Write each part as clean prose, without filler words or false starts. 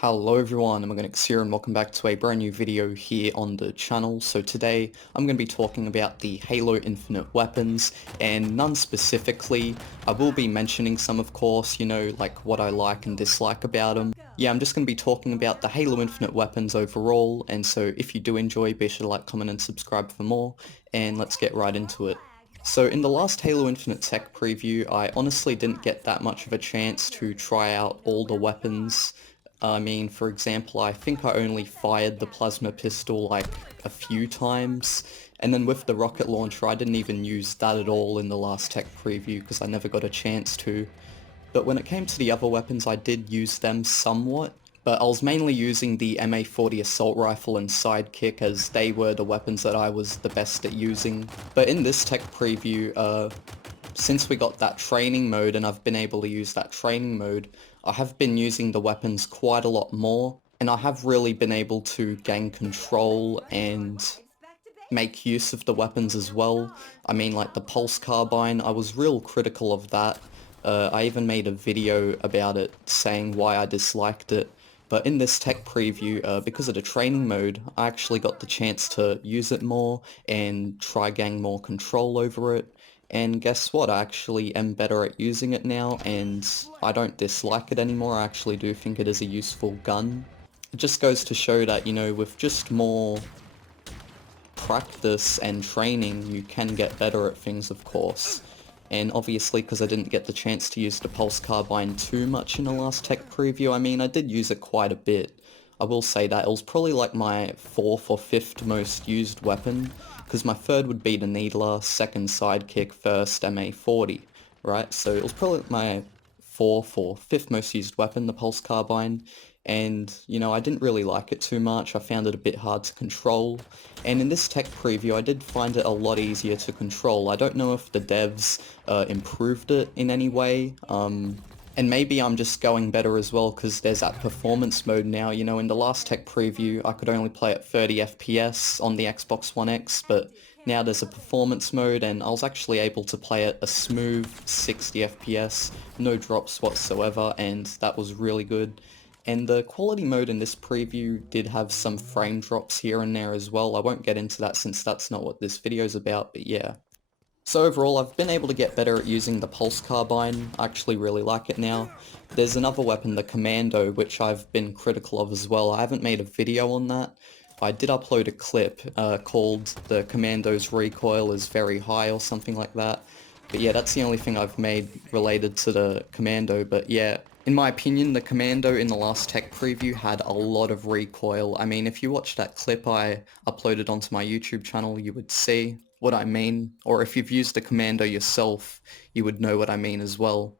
Hello everyone, Omogonix here and welcome back to a brand new video here on the channel. So today I'm going to be talking about the Halo Infinite weapons, and none specifically. I will be mentioning some, of course, like what I like and dislike about them. Yeah, I'm just going to be talking about the Halo Infinite weapons overall, and so if you do enjoy, be sure to like, comment and subscribe for more, and let's get right into it. So in the last Halo Infinite tech preview, I honestly didn't get that much of a chance to try out all the weapons. I mean, for example, I think I only fired the plasma pistol like a few times, and then with the rocket launcher I didn't even use that at all in the last tech preview because I never got a chance to. But when it came to the other weapons I did use them somewhat, but I was mainly using the MA40 assault rifle and sidekick as they were the weapons that I was the best at using. But in this tech preview, since we got that training mode and I've been able to use that training mode, I have been using the weapons quite a lot more, and I have really been able to gain control and make use of the weapons as well. I mean, like the pulse carbine, I was real critical of that. I even made a video about it saying why I disliked it. But in this tech preview, because of the training mode, I actually got the chance to use it more and try gain more control over it. And guess what? I actually am better at using it now, and I don't dislike it anymore. I actually do think it is a useful gun. It just goes to show that, with just more practice and training, you can get better at things, of course. And obviously, because I didn't get the chance to use the pulse carbine too much in the last tech preview, I mean, I did use it quite a bit. I will say that it was probably like my 4th or 5th most used weapon, because my third would be the Needler, second sidekick, first MA40, right? So it was probably my 4th or 5th most used weapon, the pulse carbine, and I didn't really like it too much. I found it a bit hard to control, and in this tech preview I did find it a lot easier to control. I don't know if the devs improved it in any way, and maybe I'm just going better as well because there's that performance mode now. In the last tech preview I could only play at 30 FPS on the Xbox One X, but now there's a performance mode and I was actually able to play at a smooth 60 FPS, no drops whatsoever, and that was really good. And the quality mode in this preview did have some frame drops here and there as well. I won't get into that since that's not what this video is about, but yeah. So overall, I've been able to get better at using the pulse carbine. I actually really like it now. There's another weapon, the commando, which I've been critical of as well. I haven't made a video on that. I did upload a clip called "The Commando's Recoil is Very High" or something like that. But yeah, that's the only thing I've made related to the commando. But yeah, in my opinion, the commando in the last tech preview had a lot of recoil. I mean, if you watch that clip I uploaded onto my YouTube channel, you would see what I mean. Or if you've used the commando yourself, you would know what I mean as well.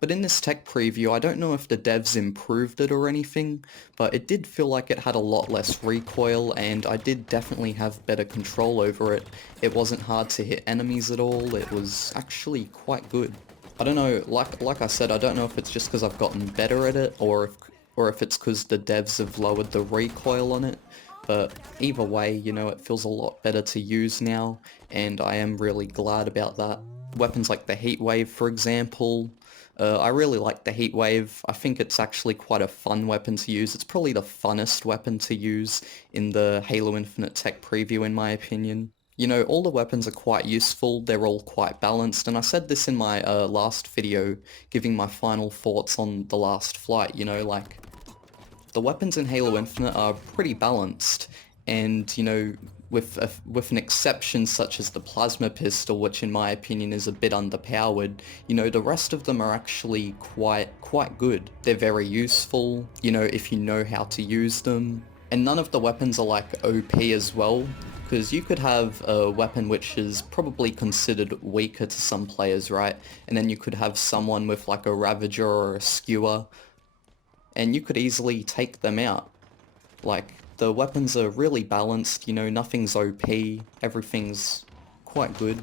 But in this tech preview, I don't know if the devs improved it or anything, but it did feel like it had a lot less recoil, and I did definitely have better control over it. It wasn't hard to hit enemies at all. It was actually quite good. I don't know, like I said, I don't know if it's just because I've gotten better at it, or if it's because the devs have lowered the recoil on it. But either way, it feels a lot better to use now, and I am really glad about that. Weapons like the Heat Wave, for example, I really like the Heat Wave. I think it's actually quite a fun weapon to use. It's probably the funnest weapon to use in the Halo Infinite tech preview, in my opinion. All the weapons are quite useful, they're all quite balanced, and I said this in my last video, giving my final thoughts on the last flight, like, the weapons in Halo Infinite are pretty balanced, and with an exception such as the plasma pistol, which in my opinion is a bit underpowered, the rest of them are actually quite good. They're very useful, if you know how to use them, and none of the weapons are like OP as well. Because you could have a weapon which is probably considered weaker to some players, right? And then you could have someone with like a Ravager or a Skewer, and you could easily take them out. Like, the weapons are really balanced, nothing's OP, everything's quite good.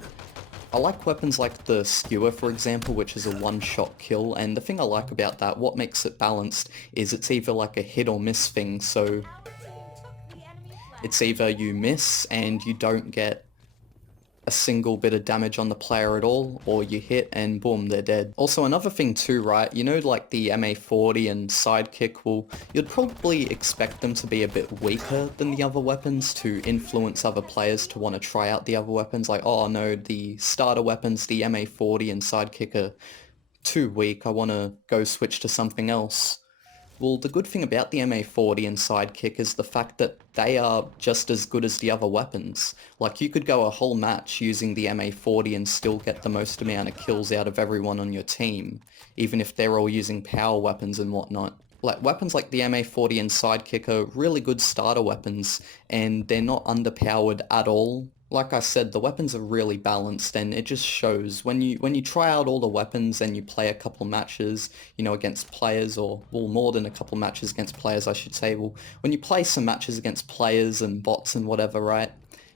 I like weapons like the Skewer, for example, which is a one-shot kill, and the thing I like about that, what makes it balanced, is it's either like a hit or miss thing, so it's either you miss and you don't get a single bit of damage on the player at all, or you hit and boom, they're dead. Also, another thing too, right, you know, like the MA40 and Sidekick, well, you'd probably expect them to be a bit weaker than the other weapons to influence other players to want to try out the other weapons, like, oh no, the starter weapons, the MA40 and Sidekick are too weak, I want to go switch to something else. Well, the good thing about the MA40 and Sidekick is the fact that they are just as good as the other weapons. Like, you could go a whole match using the MA40 and still get the most amount of kills out of everyone on your team, even if they're all using power weapons and whatnot. Like, weapons like the MA40 and Sidekick are really good starter weapons, and they're not underpowered at all. Like I said, the weapons are really balanced, and it just shows when you try out all the weapons and you play a couple matches, you know, against players, or well, more than a couple matches against players, I should say. Well, when you play some matches against players and bots and whatever, right,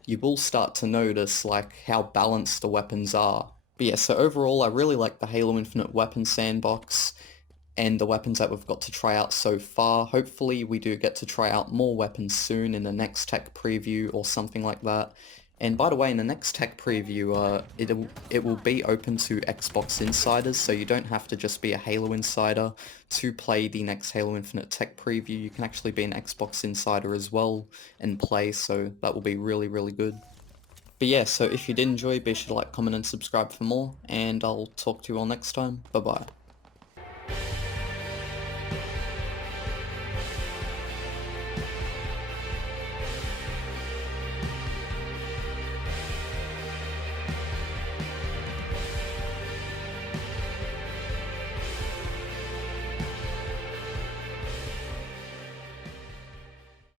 you will start to notice like how balanced the weapons are. But yeah, so overall, I really like the Halo Infinite weapon sandbox and the weapons that we've got to try out so far. Hopefully we do get to try out more weapons soon in the next tech preview or something like that. And by the way, in the next tech preview, it will be open to Xbox insiders, so you don't have to just be a Halo insider to play the next Halo Infinite tech preview. You can actually be an Xbox insider as well and play, so that will be really, really good. But yeah, so if you did enjoy, be sure to like, comment, and subscribe for more, and I'll talk to you all next time. Bye bye.